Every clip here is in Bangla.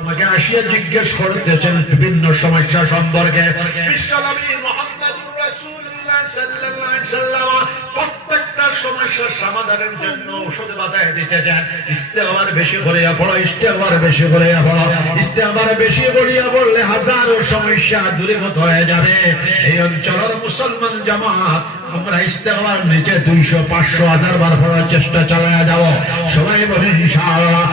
আমাকে আসিয়া জিজ্ঞেস করতেছেন বিভিন্ন সমস্যা সম্পর্কে। বিশ্বনবী মুহাম্মদুর রাসূলুল্লাহ সাল্লাল্লাহু আলাইহি ওয়াসাল্লাম প্রত্যেকটা সমস্যার সমাধানের জন্য ঔষধ বাতায় দিতেছেন। ইস্তেগফার বেশি করিয়া পড়ো, ইস্তেগফার বেশি করিয়া পড়ো, ইস্তেগফার বেশি করিয়া পড়লে হাজারো সমস্যা দূরীভূত হয়ে যাবে। এই অঞ্চলের মুসলমান জামাত আমরা ইস্তেগফার নিচে 200, 500, 1000 বার পড়ার চেষ্টা চালায়া যাব। সবাই বলি ইনশাআল্লাহ।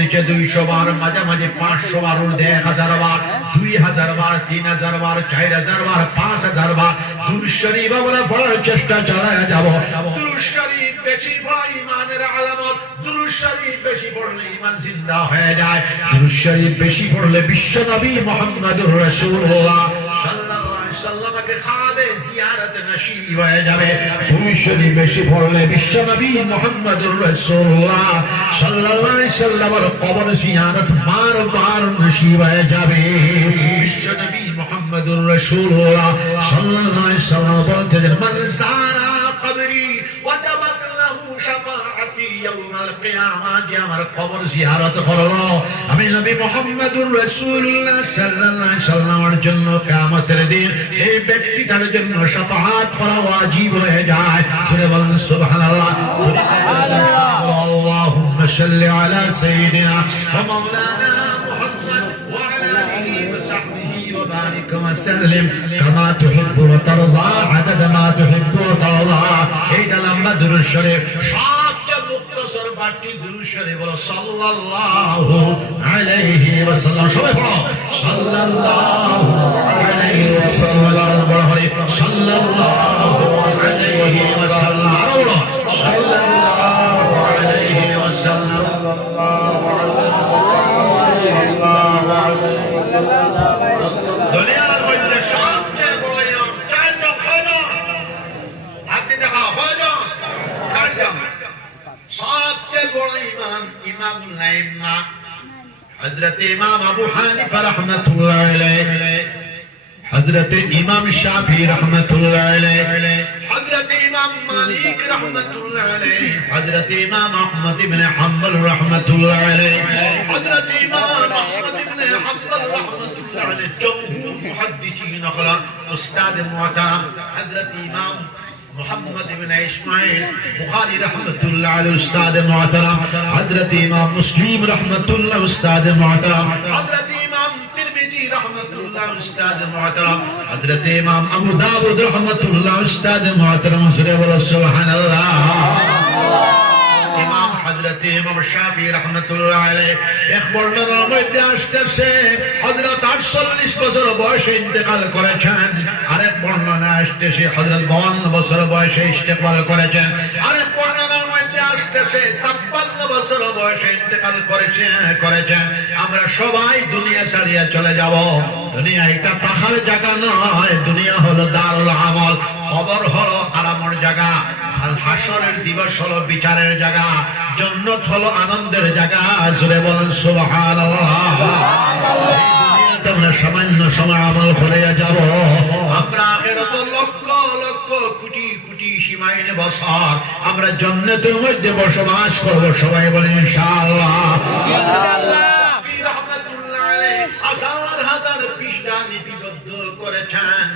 নিচে 200 বার, মাঝামাঝি 500 বার, 1000 বার, 2000 বার, 3000 বার, 4000 বার, 5000 বার দুরূদ শরীফ আমরা পড়ার চেষ্টা চালায়া যাব। দুরূদ শরীফ বেশি পড়া ঈমানের আলামত। দুরূদ শরীফ বেশি পড়লে ঈমান জিন্দা হয়ে যায়। দুরূদ শরীফ বেশি পড়লে বিশ্বনবী মুহাম্মদুর রাসূলুল্লাহ সাল্লাল্লাহু আলাইহি ওয়াসাল্লামকে খাবে জিয়ারত নসিব হয়ে যাবে। দুরূদ শরীফ বেশি পড়লে বিশ্বনবী মুহাম্মদুর রাসূলুল্লাহ সাল্লাল্লাহু আলাইহি ওয়াসাল্লামের কবর জিয়ারত বারবার নসিব হয়ে যাবে। বিশ্বনবী মুহাম্মদুর রাসূলুল্লাহ সাল্লাল্লাহু আলাইহি ওয়াসাল্লাম বলতেন, মান যারা কবরি ওয়াজাবাত লাহু শাফাআতি ইয়াউমাল কিয়ামাহ। যে আমার কবর জিয়ারত করলো, আমি নবী মুহাম্মদুর রাসূলুল্লাহ সাল্লাল্লাহু আলাইহি ওয়াসাল্লামের জন্য কিয়ামতের দিন এই ব্যক্তিটার জন্য শাফাআত করা ওয়াজিব হয়ে যায়। সুরে বলেন সুবহানাল্লাহ। আল্লাহুম্মা সাল্লি আলা সাইয়্যিদিনা ওয়া মাওলানা মুহাম্মদ ওয়া আলা আলিহি ওয়া সাহবিহি ওয়া বারিক ওয়া সাল্লিম কামা তুহিব্বু ওয়া তারদা আদাদা মা তুহিব্বু ওয়া তারদা। এইটা লম্বা দুরূদ শরীফ। সবচেয়ে মুক্তসর বাটি দুরূদ শরীফ হলো সাল্লাল্লাহু আলাইহি ওয়া সাল্লাম। সবাই পড়ো সাল্লাল্লাহু আলাইহি ওয়া সাল্লাম। বড় হরি সাল্লাল্লাহু আলাইহি ওয়া সাল্লাম। আরো বড় সাল্লাল্লাহু আলাইহি ওয়া সাল্লাম। দুনিয়ার মধ্যে সবচেয়ে বড় ইমাম চারজন খোঁজো, হাত দিতে খোঁজো, চারজন সবচেয়ে বড় ইমাম ইমামুল আইম্মা হযরত ইমাম আবু হানিফা রাহমাতুল্লাহ আলাইহি, হযরত ইমাম শাফি রাহমাতুল্লাহ আলাইহি, হযরত ইমাম মালিক রাহমাতুল্লাহ আলাইহি, হযরত ইমাম আহমদ ইবনে হাম্বল রাহমাতুল্লাহ আলাইহি, হযরত ইমাম আহমদ ইবনে হাম্বল রাহমাতুল্লাহ আলাইহি জমহুর মুহাদ্দিসিন হলেন উস্তাদ মুহতারাম হযরত ইমাম محمد بن اسماعیل بخاری رحمت اللہ علیہ استاد محترم، حضرت امام مسلم رحمت اللہ استاد محترم، حضرت امام ترمذی رحمت اللہ استاد محترم، حضرت امام ابو داود رحمت اللہ استاد محترم۔ سبحان اللہ۔ ইমাম হযরত ইমাম শাফি রাহমাতুল্লাহ আলাইহি এক বর্ণনার মধ্যে আসছে হযরত 48 বছর বয়সে ইন্তেকাল করেছেন। আরেক বর্ণনা আসছে হযরত 52 বছর বয়সে ইন্তেকাল করেছেন। আরেক বর্ণনার মধ্যে আসছে 56 বছর বয়সে ইন্তেকাল করেছেন। আমরা সবাই দুনিয়া ছাড়িয়া চলে যাব। দুনিয়া এটা তাহার জায়গা নয়, দুনিয়া হলো দারুল আমল। কবর হলো আরামের জায়গা, আর হাসরের দিবস হলো বিচারের জায়গা, জান্নাত হলো আনন্দের জায়গা। জোরে বলেন সুবহানাল্লাহ। দুনিয়াতে আমরা সামান্য সময় আমল করে যাব, আমরা আখিরাতে লক্ষ লক্ষ কোটি কোটি সীমাহীন বছর আমরা জান্নাতের মধ্যে বসবাস করব। সবাই বলেন ইনশাআল্লাহ। ইনশাআল্লাহ। রাহমাতুল্লাহ আলাইহি হাজার হাজার পৃষ্ঠা লিপিবদ্ধ করেছেন।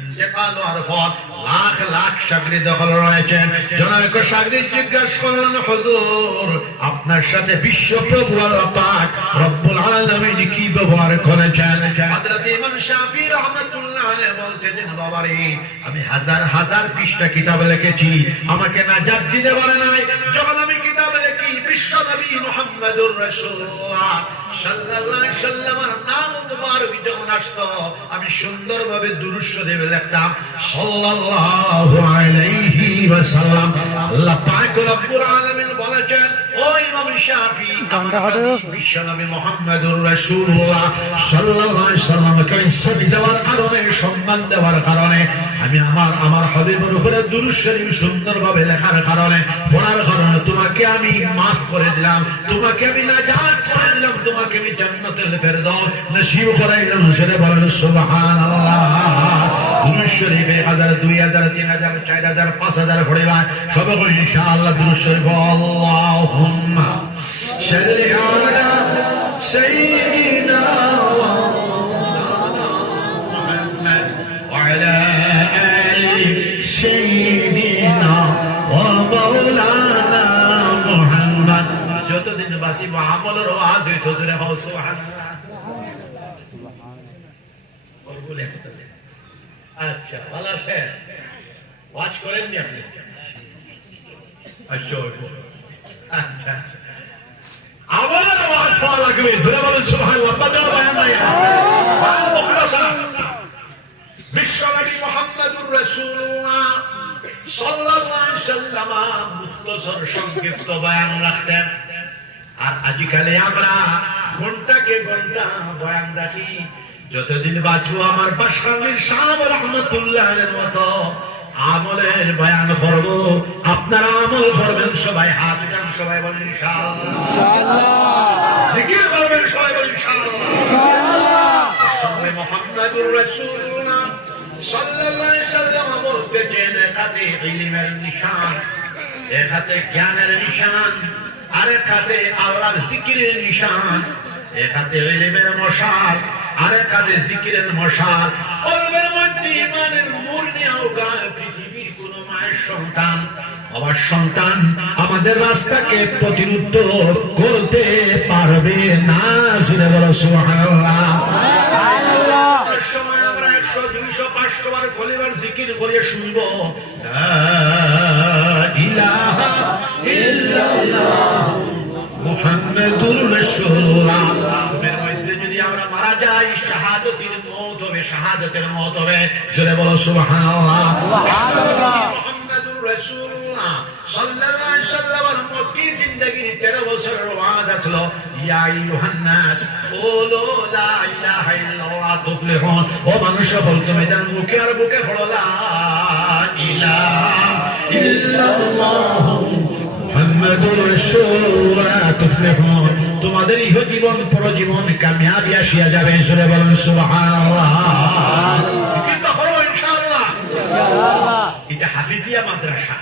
ইন্তেকাল হওয়ার পর লাখ লাখ শাগরিদ রয়েছেন। জনৈক শাগরিদ জিজ্ঞাসা করলেন, হুজুর আপনার সাথে বিশ্ব প্রভু আল্লাহ পাক রব্বুল আলামিন কি ব্যবহার করেছেন? হযরত ইমাম শাফি রাহমাতুল্লাহ আলাইহি বলতেছেন, বাবারে আমি হাজার হাজার পৃষ্ঠা কিতাব লিখেছি, আমাকে নাজাত দিতে পারে নাই। যখন আমি কিতাব লিখি বিশ্ব নবী মুহাম্মদুর রাসূলুল্লাহ সাল্লাল্লাহু আলাইহি ওয়াসাল্লামের নাম মুবারক যখন আসতো, আমি সুন্দরভাবে দুরূদ শরীফ লিখতাম সাল্লাল্লাহু আলাইহি ওয়াসাল্লাম। আল্লাহ পাক রব্বুল আলামিন বলেছেন, ও ইমাম শাফি বিশ্ব নবী মুহাম্মদুর রাসূলুল্লাহ সাল্লাল্লাহু আলাইহি ওয়াসাল্লামকে ইজ্জত দেওয়ার কারণে, সম্মান দেওয়ার কারণে, আমি আমার হাবিবের উপরে দুরূদ শরীফ সুন্দরভাবে লেখার কারণে, পড়ার কারণে তোমাকে আমি মাফ করে দিলাম, তোমাকে আমি নাজাত করে দিলাম, তোমাকে আমি জান্নাতুল ফেরদাউস নসিব করে দিলাম। সেটা বলেন সুবহানাল্লাহ। দুরূদ শরীফ 1000, 2000, 3000, 4000, 5000 পড়িবা। সবে ইনশাআল্লাহ দুরূদ শরীফ আল্লাহুম্মা সাল্লি আলা سيدنا ومولانا محمد وعلى آل سيدنا ومولانا محمد যতদিন বাঁচিব আমলের ওয়াজ হইতো জোরে হও সুবহানাল্লাহ। আচ্ছা ভালো আছেন? ওয়াজ করেননি আপনি? আচ্ছা আচ্ছা আবার ওয়াজ হওয়া লাগবে জোরে বলুন সুবহানাল্লাহ। বাজাও বয়ান নাই বয়ান মুখতাসার। বিশ্বনবী মুহাম্মদুর রাসূলুল্লাহ সাল্লাল্লাহু আলাইহি ওয়াসাল্লাম মুখতাসার সংক্ষিপ্ত বয়ান রাখতেন। আর আজকালে আমরা ঘন্টাকে ঘন্টা বয়ান রাখি। যতদিন বাঁচবো আমার বাশারুল শাহ রাহমাতুল্লাহের মতো আমলের বয়ান করব। আপনারা আমল করবেন, সবাই হাত উঠান, সবাই বলেন ইনশাআল্লাহ। জিকির করবেন, সবাই বলেন ইনশাআল্লাহ। মুহাম্মদুর রাসূলুল্লাহ সাল্লাল্লাহু আলাইহি ওয়াসাল্লাম বলতেন, একাতে ইলমের নিশান, একাতে জ্ঞানের নিশান, আরেক হাতে আল্লাহর জিকিরের নিশান, এক হাতে ইলমের মশাল, আরেক হাতে জিকিরের মশাল। কলবের মধ্যে ঈমানের নূর নিয়ে গায় পৃথিবীর কোন মায়ের সন্তান, বাবার সন্তান আমাদের রাস্তাকে প্রতিরোধ করতে পারবে না। জোরে বলো সুবহানাল্লাহ। সময় আমরা 100, 200, 500 বার কলিমার জিকির করে শুনবো লা ইলাহা ইল্লাল্লাহ মুহাম্মাদুর রাসূলুল্লাহ। এর মধ্যে যদি আমরা মারা যাই শাহাদাতের মওত হবে, শাহাদাতের মওত হবে। জোরে বলো সুবহানাল্লাহ। মুহাম্মাদুর রাসূলুল্লাহ সাল্লাল্লাহু আলাইহি ওয়াসাল্লামের মক্কি জিন্দেগির 13 বছরের ওয়াজ ছিল, ইয়া আইয়ুহান নাস কুলু লা ইলাহা ইল্লাল্লাহ তুফলিহুন। ও মানুষ সকল তুমি তার মুখে আর বুকে পড়ো লা ইলাহা ইল্লাল্লাহ মুহাম্মাদুর রাসূলুল্লাহ তুফলিহুন। তোমাদের ইহ জীবন পরজীবন কামিয়াবি আসিয়া যাবে। জোরে বলেন সুবহানাল্লাহ। জিকির তো করো ইনশাআল্লাহ। এটা হাফিজিয়া মাদ্রাসা।